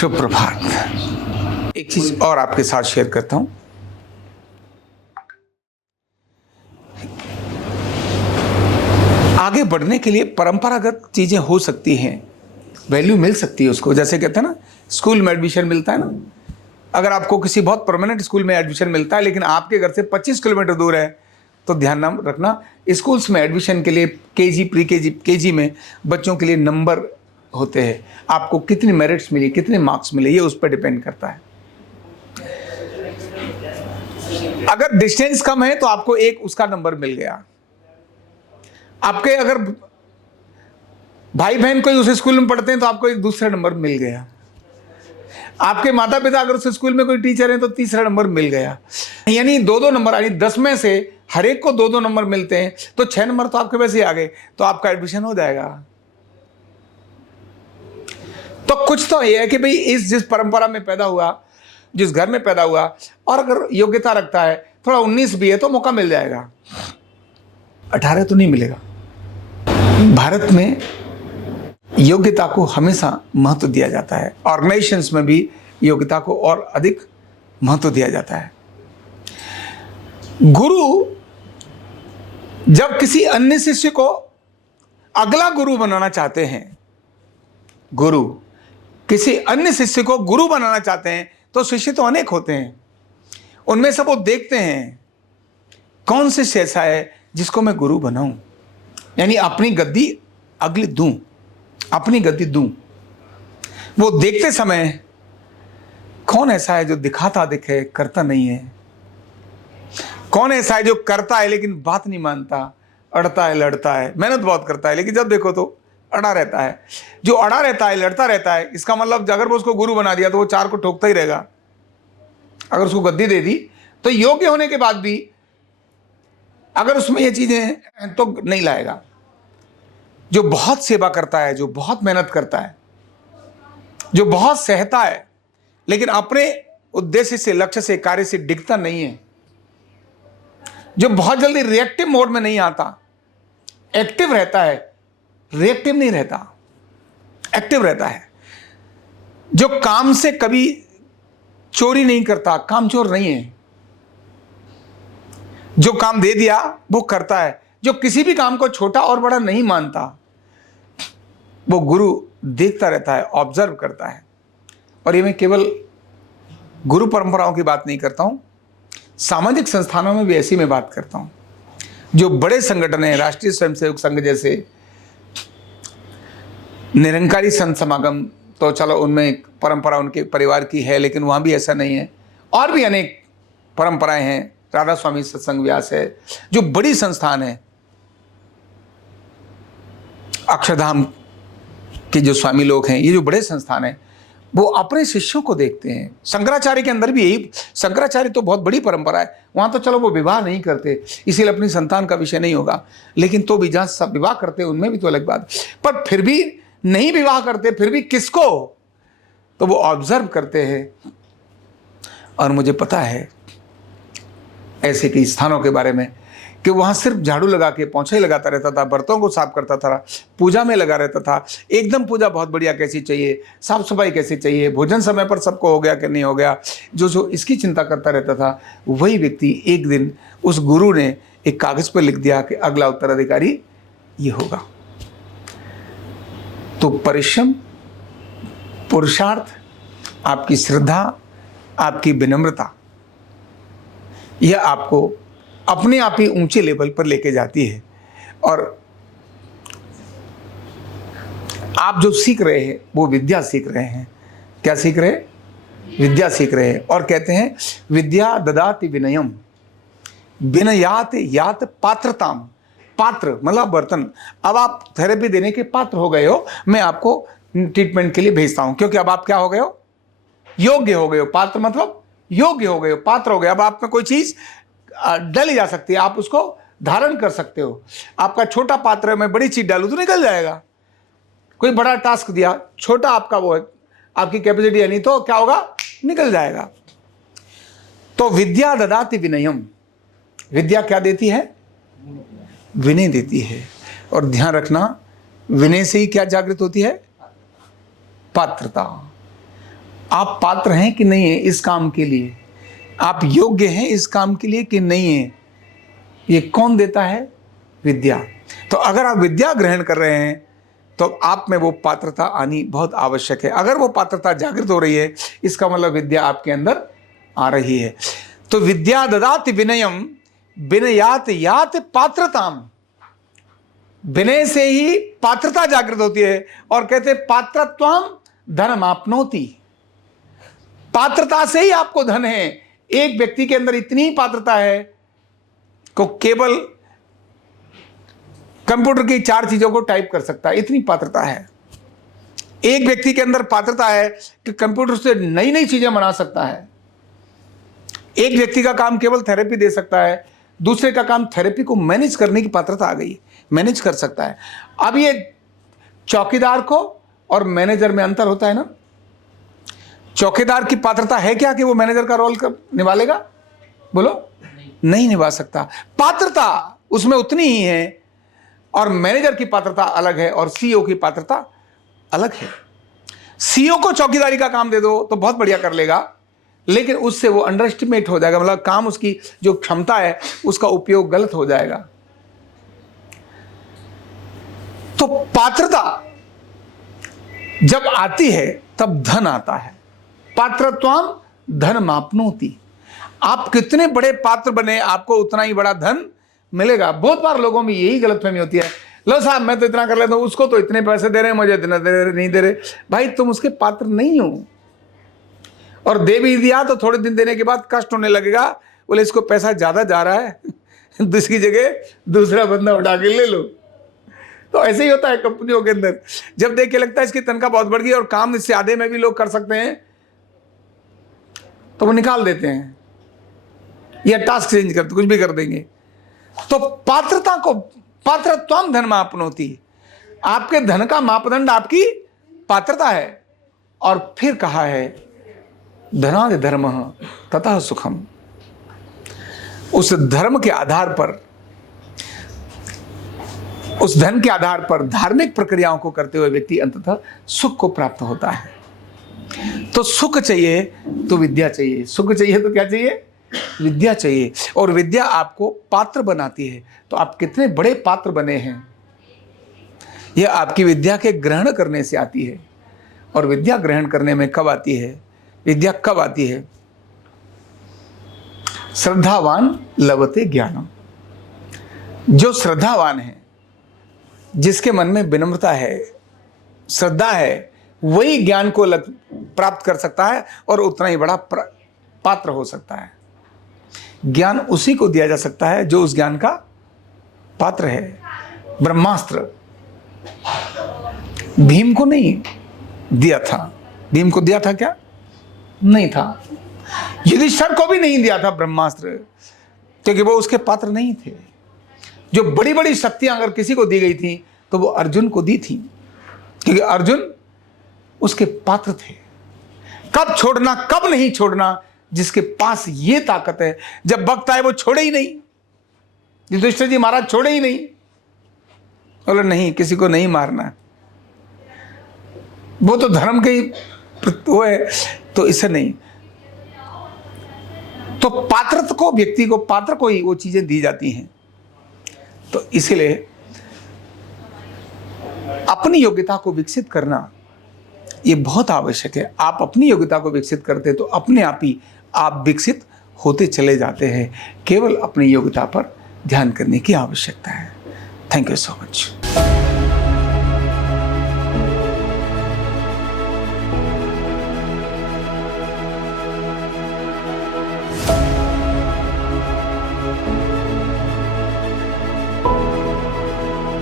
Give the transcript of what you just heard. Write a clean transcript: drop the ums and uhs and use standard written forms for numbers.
शुभ प्रभात। एक चीज और आपके साथ शेयर करता हूं। आगे बढ़ने के लिए परंपरागत चीजें हो सकती हैं, वैल्यू मिल सकती है उसको। जैसे कहते हैं ना, स्कूल में एडमिशन मिलता है ना, अगर आपको किसी बहुत परमानेंट स्कूल में एडमिशन मिलता है लेकिन आपके घर से 25 किलोमीटर दूर है, तो ध्यान रखना, स्कूल्स में एडमिशन के लिए केजी, प्री केजी में बच्चों के लिए नंबर होते हैं। आपको कितनी मेरिट्स मिली, कितने मार्क्स मिले, ये उस पर डिपेंड करता है। अगर डिस्टेंस कम है तो आपको एक उसका नंबर मिल गया। आपके अगर भाई बहन कोई उस स्कूल में पढ़ते हैं तो आपको एक दूसरा नंबर मिल गया। आपके माता पिता अगर उस स्कूल में कोई टीचर है तो तीसरा नंबर मिल गया। यानी 2-2 नंबर, यानी 10 में से हर एक को 2-2 नंबर मिलते हैं, तो 6 नंबर तो आपके वैसे ही आ गए, तो आपका एडमिशन हो जाएगा। तो कुछ तो ये है कि भाई जिस परंपरा में पैदा हुआ, जिस घर में पैदा हुआ, और अगर योग्यता रखता है, थोड़ा 19 भी है तो मौका मिल जाएगा। 18 तो नहीं मिलेगा। भारत में योग्यता को हमेशा महत्व दिया जाता है। ऑर्गेनाइजेशंस में भी योग्यता को और अधिक महत्व दिया जाता है। गुरु जब किसी अन्य शिष्य को अगला गुरु बनाना चाहते हैं, गुरु किसी अन्य शिष्य को गुरु बनाना चाहते हैं, तो शिष्य तो अनेक होते हैं, उनमें से वो देखते हैं कौन शिष्य ऐसा है जिसको मैं गुरु बनाऊं, यानी अपनी गद्दी अगले दूं, अपनी गद्दी दूं। वो देखते समय कौन ऐसा है जो दिखाता दिखे, करता नहीं है, कौन ऐसा है जो करता है लेकिन बात नहीं मानता, अड़ता है, लड़ता है, मेहनत बहुत करता है लेकिन जब देखो तो अड़ा रहता है। जो अड़ा रहता है, लड़ता रहता है, इसका मतलब अगर वो उसको गुरु बना दिया तो वो 4 को ठोकता ही रहेगा। अगर उसको गद्दी दे दी तो योग्य होने के बाद भी अगर उसमें ये चीजें हैं तो नहीं लाएगा। जो बहुत सेवा करता है, जो बहुत मेहनत करता है, जो बहुत सहता है, लेकिन अपने उद्देश्य से, लक्ष्य से, कार्य से डिगता नहीं है, जो बहुत जल्दी रिएक्टिव मोड में नहीं आता, एक्टिव रहता है, रिएक्टिव नहीं रहता, एक्टिव रहता है, जो काम से कभी चोरी नहीं करता, काम चोर नहीं है, जो काम दे दिया वो करता है, जो किसी भी काम को छोटा और बड़ा नहीं मानता, वो गुरु देखता रहता है, ऑब्जर्व करता है। और ये मैं केवल गुरु परंपराओं की बात नहीं करता हूं, सामाजिक संस्थानों में भी ऐसी मैं बात करता हूं। जो बड़े संगठन है, राष्ट्रीय स्वयंसेवक संघ जैसे, निरंकारी संत समागम, तो चलो उनमें एक परंपरा उनके परिवार की है, लेकिन वहां भी ऐसा नहीं है। और भी अनेक परंपराएं हैं, राधा स्वामी सत्संग व्यास है, जो बड़ी संस्थान है। अक्षरधाम के जो स्वामी लोग हैं, ये जो बड़े संस्थान हैं, वो अपने शिष्यों को देखते हैं। शंकराचार्य के अंदर भी यही, शंकराचार्य तो बहुत बड़ी परंपरा है, वहां तो चलो वो विवाह नहीं करते, इसीलिए अपनी संतान का विषय नहीं होगा, लेकिन तो भी जहां सब विवाह करते हैं उनमें भी तो अलग बात। पर फिर भी नहीं विवाह करते, फिर भी किसको, तो वो ऑब्जर्व करते हैं। और मुझे पता है ऐसे कई स्थानों के बारे में कि वहां सिर्फ झाड़ू लगा के पोंछा ही लगाता रहता था, बर्तनों को साफ करता था, पूजा में लगा रहता था, एकदम पूजा बहुत बढ़िया कैसी चाहिए, साफ सफाई कैसी चाहिए, भोजन समय पर सबको हो गया कि नहीं हो गया, जो इसकी चिंता करता रहता था, वही व्यक्ति एक दिन उस गुरु ने एक कागज पर लिख दिया कि अगला उत्तराधिकारी ये होगा। तो परिश्रम, पुरुषार्थ, आपकी श्रद्धा, आपकी विनम्रता, यह आपको अपने आप ही ऊंचे लेवल पर लेके जाती है। और आप जो सीख रहे हैं वो विद्या सीख रहे हैं। क्या सीख रहे हैं? विद्या सीख रहे हैं। और कहते हैं विद्या ददाति विनयम, विनयात यात पात्रताम। पात्र मतलब बर्तन। अब आप थेरेपी देने के पात्र हो गए हो, मैं आपको ट्रीटमेंट के लिए भेजता हूं, क्योंकि अब आप क्या हो गए हो? योग्य हो गए हो। पात्र मतलब योग्य हो गए हो, पात्र हो गए। अब आप में कोई चीज डली जा सकती है, आप उसको धारण कर सकते हो। आपका छोटा पात्र है, मैं बड़ी चीज डालूं तो निकल जाएगा। कोई बड़ा टास्क दिया, छोटा आपका वो है, आपकी कैपेसिटी है, नहीं तो क्या होगा? निकल जाएगा। तो विद्या ददाति विनयम, विद्या क्या देती है? विनय देती है। और ध्यान रखना, विनय से ही क्या जागृत होती है? पात्रता। आप पात्र हैं कि नहीं है इस काम के लिए, आप योग्य हैं इस काम के लिए कि नहीं है, ये कौन देता है? विद्या। तो अगर आप विद्या ग्रहण कर रहे हैं तो आप में वो पात्रता आनी बहुत आवश्यक है। अगर वो पात्रता जागृत हो रही है, इसका मतलब विद्या आपके अंदर आ रही है। तो विद्या ददाति विनयम विनयात यात पात्रताम। विनय से ही पात्रता जागृत होती है। और कहते पात्रत्वम धनमाप्नोति, पात्रता से ही आपको धन है। एक व्यक्ति के अंदर इतनी ही पात्रता है को केवल कंप्यूटर की 4 चीजों को टाइप कर सकता है, इतनी पात्रता है। एक व्यक्ति के अंदर पात्रता है कि कंप्यूटर से नई नई चीजें बना सकता है। एक व्यक्ति का काम केवल थेरेपी दे सकता है, दूसरे का काम थेरेपी को मैनेज करने की पात्रता आ गई, मैनेज कर सकता है। अब ये चौकीदार को और मैनेजर में अंतर होता है ना। चौकीदार की पात्रता है क्या कि वो मैनेजर का रोल निभा लेगा? बोलो, नहीं निभा सकता। पात्रता उसमें उतनी ही है, और मैनेजर की पात्रता अलग है और सीईओ की पात्रता अलग है। सीईओ को चौकीदारी का काम दे दो तो बहुत बढ़िया कर लेगा, लेकिन उससे वो अंडर एस्टिमेट हो जाएगा, मतलब काम उसकी जो क्षमता है उसका उपयोग गलत हो जाएगा। तो पात्रता जब आती है तब धन आता है। पात्रत्वम धन मापनोति, आप कितने बड़े पात्र बने आपको उतना ही बड़ा धन मिलेगा। बहुत बार लोगों में यही गलतफहमी होती है, लो साहब मैं तो इतना कर लेता हूं, उसको तो इतने पैसे दे रहे हैं, मुझे इतना दे रहे नहीं दे रहे। भाई तुम उसके पात्र नहीं हो, और दे भी दिया तो थोड़े दिन देने के बाद कष्ट होने लगेगा, बोले इसको पैसा ज्यादा जा रहा है दूसरी जगह दूसरा बंदा उठा के ले लो। तो ऐसे ही होता है कंपनियों के अंदर, जब देख के लगता है इसकी तनख्वाह बहुत बढ़ गई और काम इससे आधे में भी लोग कर सकते हैं तो वो निकाल देते हैं, या टास्क चेंज करते, कुछ भी कर देंगे। तो पात्रता को पात्रत्वम धन मापनोति, आपके धन का मापदंड आपकी पात्रता है। और फिर कहा है धनादि धर्म ततः सुखम, उस धर्म के आधार पर, उस धन के आधार पर धार्मिक प्रक्रियाओं को करते हुए व्यक्ति अंततः सुख को प्राप्त होता है। तो सुख चाहिए तो विद्या चाहिए, सुख चाहिए तो क्या चाहिए? विद्या चाहिए। और विद्या आपको पात्र बनाती है। तो आप कितने बड़े पात्र बने हैं, यह आपकी विद्या के ग्रहण करने से आती है। और विद्या ग्रहण करने में कब आती है? विद्या कब आती है? श्रद्धावान लभते ज्ञानम, जो श्रद्धावान है, जिसके मन में विनम्रता है, श्रद्धा है, वही ज्ञान को प्राप्त कर सकता है और उतना ही बड़ा पात्र हो सकता है। ज्ञान उसी को दिया जा सकता है जो उस ज्ञान का पात्र है। ब्रह्मास्त्र भीम को नहीं दिया था, भीम को दिया था क्या? नहीं था। युधिष्ठिर को भी नहीं दिया था ब्रह्मास्त्र, क्योंकि वो उसके पात्र नहीं थे। जो बड़ी बड़ी शक्तियां अगर किसी को दी गई थी तो वो अर्जुन को दी थी, क्योंकि अर्जुन उसके पात्र थे। कब छोड़ना कब नहीं छोड़ना, जिसके पास ये ताकत है, जब वक्त आए वो छोड़े ही नहीं। युधिष्ठिर जी महाराज छोड़े ही नहीं, बोले नहीं किसी को नहीं मारना, वो तो धर्म के ही वो है, तो इसे नहीं। तो पात्र को, व्यक्ति को, पात्र को ही वो चीजें दी जाती हैं। तो इसीलिए अपनी योग्यता को विकसित करना ये बहुत आवश्यक है। आप अपनी योग्यता को विकसित करते तो अपने आप ही आप विकसित होते चले जाते हैं। केवल अपनी योग्यता पर ध्यान करने की आवश्यकता है। Thank you so much.